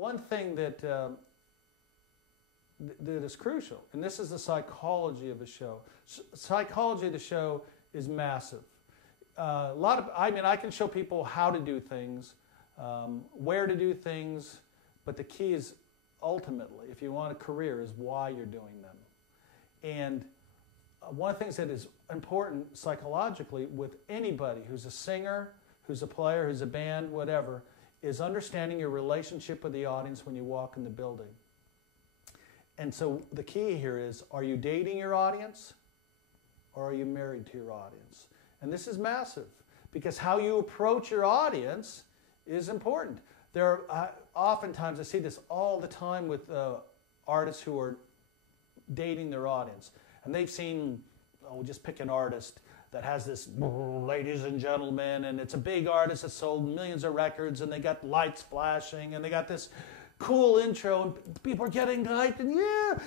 one thing that that is crucial, and this is the psychology of the show. Psychology of the show is massive. I can show people how to do things, where to do things, but the key is ultimately, if you want a career, is why you're doing them. And one of the things that is important psychologically with anybody who's a singer, who's a player, who's a band, whatever, is understanding your relationship with the audience when you walk in the building. And so the key here is, are you dating your audience or are you married to your audience? And this is massive because how you approach your audience is important. There are, oftentimes, I see this all the time with artists who are dating their audience. And they've seen, we'll just pick an artist that has this, ladies and gentlemen, and it's a big artist that sold millions of records, and they got lights flashing, and they got this cool intro, and people are getting hyped, and yeah.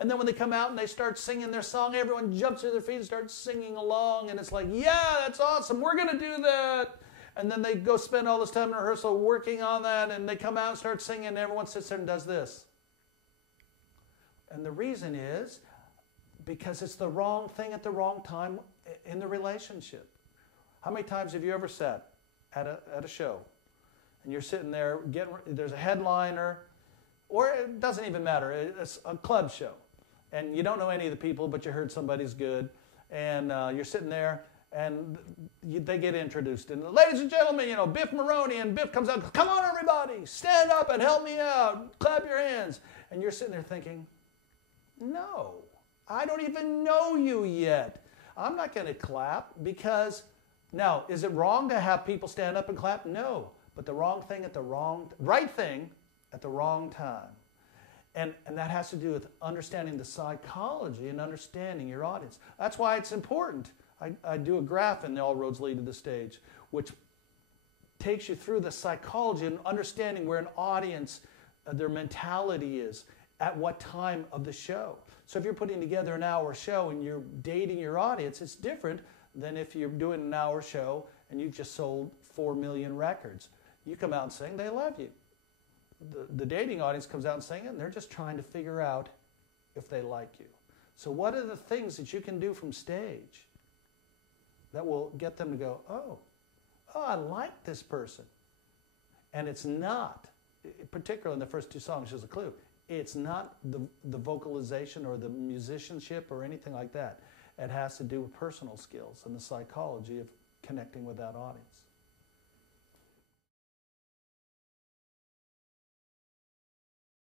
And then when they come out and they start singing their song, everyone jumps to their feet and starts singing along, and it's like, yeah, that's awesome, we're going to do that. And then they go spend all this time in rehearsal working on that, and they come out and start singing, and everyone sits there and does this. And the reason is because it's the wrong thing at the wrong time in the relationship. How many times have you ever sat at a show and you're sitting there, there's a headliner, or it doesn't even matter, it's a club show, and you don't know any of the people, but you heard somebody's good, and you're sitting there, and they get introduced, and ladies and gentlemen, Biff Maroney, and Biff comes out, come on everybody, stand up and help me out, clap your hands, and you're sitting there thinking, no, I don't even know you yet. I'm not going to clap because, now, is it wrong to have people stand up and clap? No, but the right thing at the wrong time. And that has to do with understanding the psychology and understanding your audience. That's why it's important. I do a graph in the All Roads Lead to the Stage, which takes you through the psychology and understanding where an audience, their mentality is, at what time of the show. So if you're putting together an hour show and you're dating your audience, it's different than if you're doing an hour show and you've just sold 4 million records. You come out and sing, they love you. The dating audience comes out and singing, and they're just trying to figure out if they like you. So what are the things that you can do from stage that will get them to go, oh, I like this person. And it's not, particularly in the first two songs, just a clue, it's not the vocalization or the musicianship or anything like that. It has to do with personal skills and the psychology of connecting with that audience.